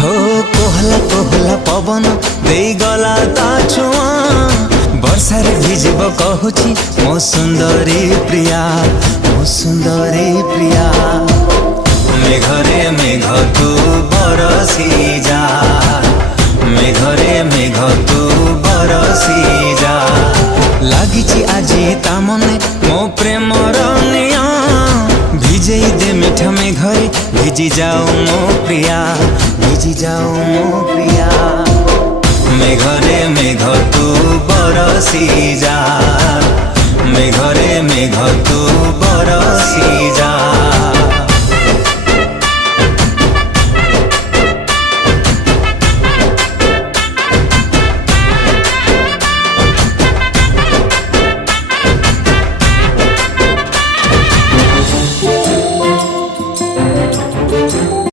हो कोहला कोहला पवन दे गला ता छुआ वर्षारे भिजिब कहूची मो सुंदरी प्रिया, मो सुंदरी प्रिया। मेघरे मेघ तू बरसी जा, मेघरे मेघ तू बरसी जा। लागिची आजी ता मने मो प्रेमर निया, भिजेई दे मीठा मेघरे भिजी जाओ मो प्रिया, भिजी जाओ मो प्रिया। मेघरे मेघ तू बरसी जा, मेघरे मेघ तू बरसी जा।